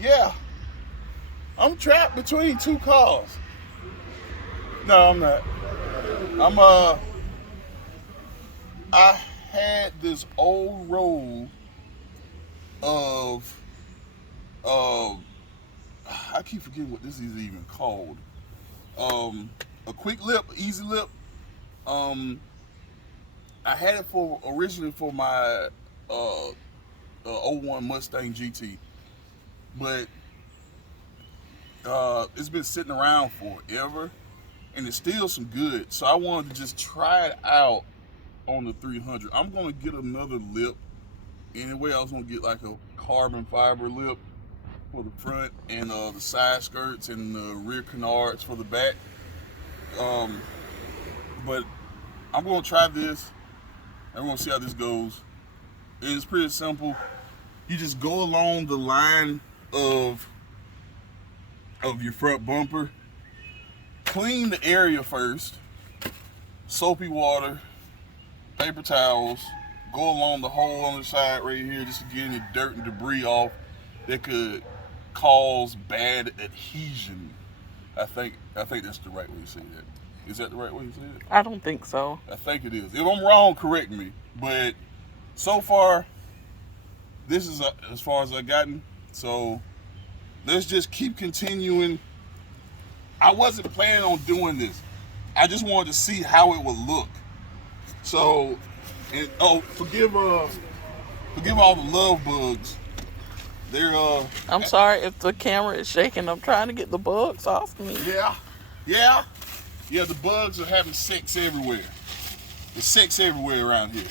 Yeah, I'm trapped between two cars. No, I'm not. I'm I had this old roll of uh I keep forgetting what this is even called. Um, a quick lip, easy lip. Um, I had it for originally for my uh, '01 Mustang GT, but it's been sitting around forever, and it's still some good. So I wanted to just try it out on the 300. I'm gonna get another lip anyway. I was gonna get like a carbon fiber lip for the front and the side skirts and the rear canards for the back. Um, but I'm gonna try this. I'm gonna see how this goes. It's pretty simple. You just go along the line of of your front bumper. Clean the area first. Soapy water, paper towels. Go along the hole on the side right here just to get any dirt and debris off that could cause bad adhesion. I think that's the right way to say that. Is that the right way to say it? I don't think so. I think it is. If I'm wrong, correct me. But so far, this is as far as I've gotten. So let's just keep continuing. I wasn't planning on doing this. I just wanted to see how it would look. So, and forgive all the love bugs. They're I'm sorry if the camera is shaking. I'm trying to get the bugs off me. yeah, yeah, yeah. The bugs are having sex everywhere. There's sex everywhere around here.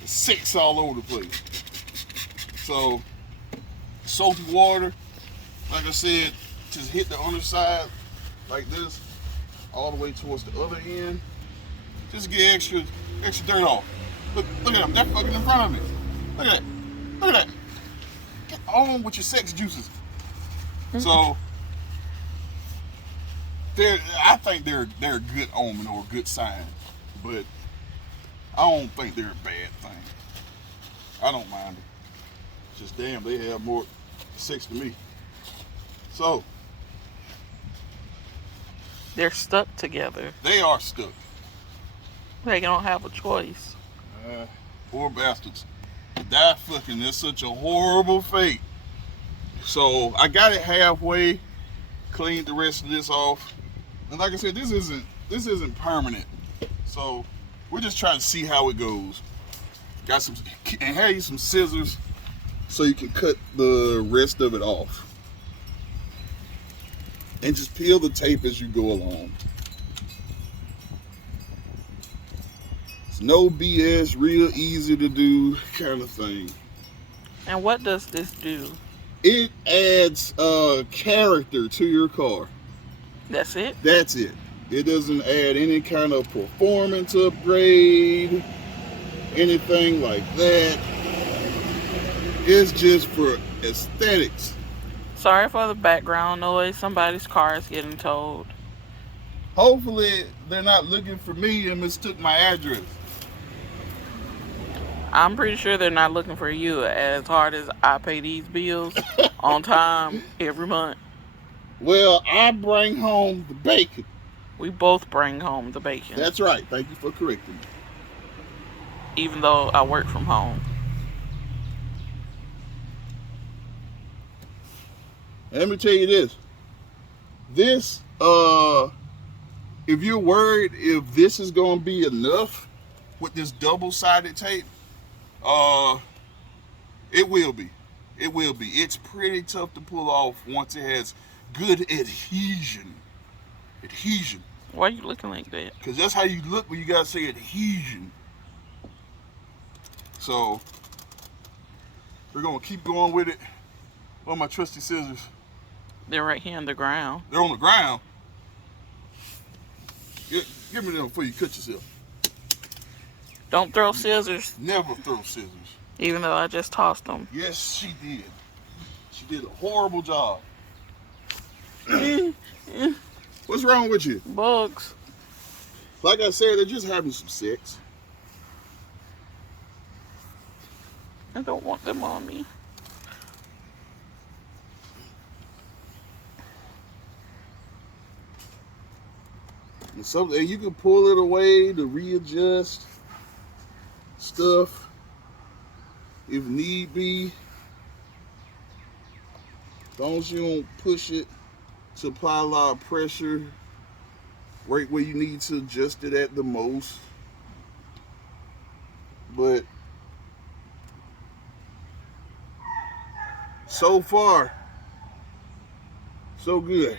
There's sex all over the place. So, soapy water, like I said, just hit the underside like this, all the way towards the other end. Just get extra dirt off. Look at them. They're fucking in front of me. Look at that. Look at that. Get on with your sex juices. So, I think they're a good omen or a good sign, but I don't think they're a bad thing. I don't mind it. Just damn, they have more sex than me. So They're stuck together. they are stuck. They don't have a choice. Poor bastards. Die fucking. That's such a horrible fate. So I got it halfway, cleaned the rest of this off, and like I said, this isn't permanent. So we're just trying to see how it goes. Got some and have you some scissors so you can cut the rest of it off. And just peel the tape as you go along. It's no BS, real easy to do kind of thing. And what does this do? It adds character to your car. That's it? That's it. It doesn't add any kind of performance upgrade, anything like that. It's just for aesthetics. Sorry for the background noise. Somebody's car is getting towed. Hopefully, they're not looking for me and mistook my address. I'm pretty sure they're not looking for you as hard as I pay these bills on time every month. Well, I bring home the bacon. We both bring home the bacon. That's right. Thank you for correcting me. Even though I work from home. Let me tell you this. This, if you're worried if this is going to be enough with this double-sided tape, it will be. It will be. It's pretty tough to pull off once it has good adhesion. Adhesion. Why are you looking like that? Because that's how you look when you got to say adhesion. So, we're going to keep going with it. On my trusty scissors. They're right here on the ground. They're on the ground. Give me them before you cut yourself. Don't throw scissors. Never throw scissors. Even though I just tossed them. Yes, she did. She did a horrible job. What's wrong with you? Bugs. Like I said, they're just having some sex. I don't want them on me. And you can pull it away to readjust stuff if need be. As long as you don't push it to apply a lot of pressure right where you need to adjust it at the most. But so far, so good.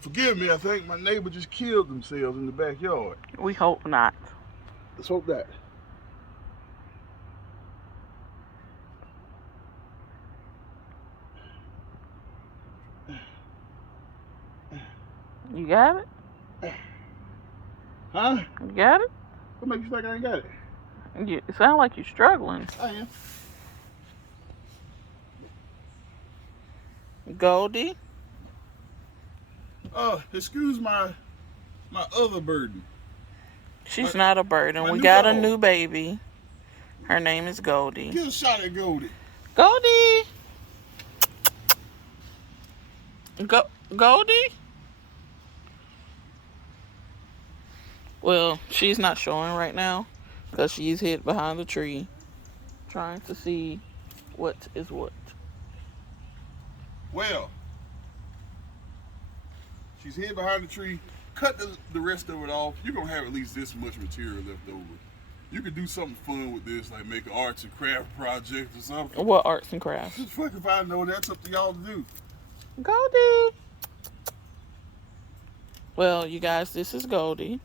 Forgive me, I think my neighbor just killed themselves in the backyard. We hope not. Let's hope that. You got it? Huh? You got it? What makes you think I ain't got it? It sounds like you're struggling. I am. Goldie? Excuse my other burden. She's not a burden. We new got a dog. new baby. Her name is Goldie. Get a shot at Goldie. Goldie! Goldie? Well, she's not showing right now because she's hid behind the tree trying to see what is what. Well, she's hid behind the tree. Cut the rest of it off. You're going to have at least this much material left over. You could do something fun with this, like make an arts and craft project or something. What arts and crafts? Just fuck if I know. That's up to y'all to do. Goldie! Well, you guys, this is Goldie.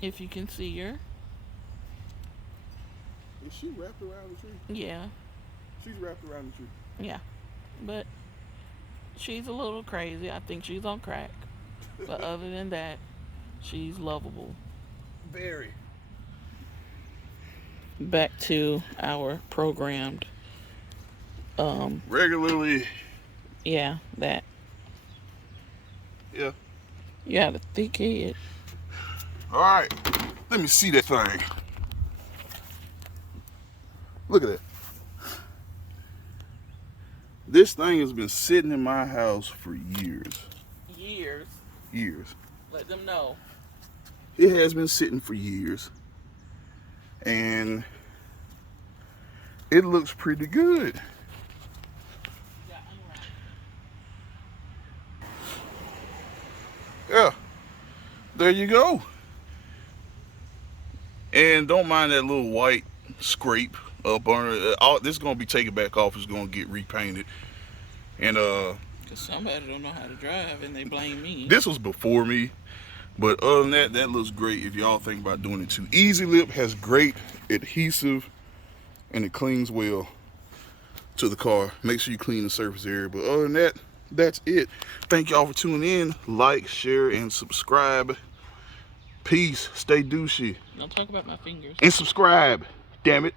If you can see her. Is she wrapped around the tree? Yeah. She's wrapped around the tree. Yeah. But she's a little crazy. I think she's on crack. But other than that, she's lovable. Very. Back to our programmed. Regularly. Yeah, that. Yeah. You had a thick head. All right. Let me see that thing. Look at that. This thing has been sitting in my house for years. Years. Years. Let them know. It has been sitting for years. And it looks pretty good. Yeah. There you go. And don't mind that little white scrape up on it. This is going to be taken back off. It's going to get repainted. And Because somebody don't know how to drive and they blame me. this was before me. But other than that, that looks great if y'all think about doing it too. Easy Lip has great adhesive and it clings well to the car. Make sure you clean the surface area. But other than that, that's it. Thank y'all for tuning in. Like, share, and subscribe. Peace. Stay douchey. Don't talk about my fingers. And subscribe. Damn it.